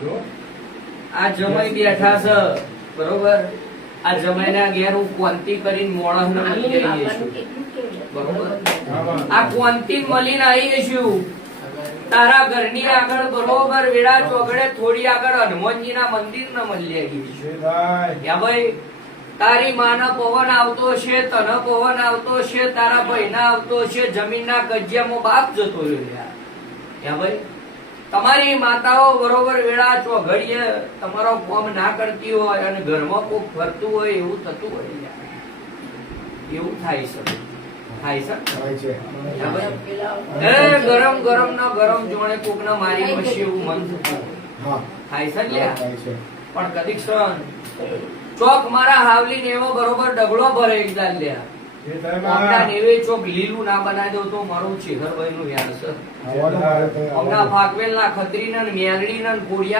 આ જમાઈ બેઠા છે બરોબર, આ જમાઈના ઘેર હું કોંતી કરીને મોણસ ને મળી આવી છું બરોબર, આ કોંતી મળીને આવી જઈશું તારા ઘરની આગળ બરોબર વેળા ચોગડે થોડી આગળ હનુમાનજી ના મંદિર ને મળી આવી છું ભાઈ, તારી માના પવન આવતો છે, તને પવન આવતો છે, તારા ભાઈ ના આવતો છે, જમીન ના કજિયામાં બાપ જતો રહ્યો ભાઈ, તમારી માતાઓ બરોબર વેળા ચોઘડીએ તમારો કામ ના કરતી હોય અને ઘરમાં કોક ફરતું હોય એવું થતું હોય, એવું થાય છે ગરમ ગરમ ના ગરમ જોડે કોક ના મારી મશી એવું મન થતું થાય છે, પણ કદીક ચોક મારા હાવલી ને એવો બરોબર ડગલો ભરે એકદમ લ્યા નેવે ચોક લીલું ના બનાવી દઉં તો મારું ચેહરભાઈ નું યાદ છે, ફાકવેલ ના ખત્રી ના મેલડી ના કોડિયા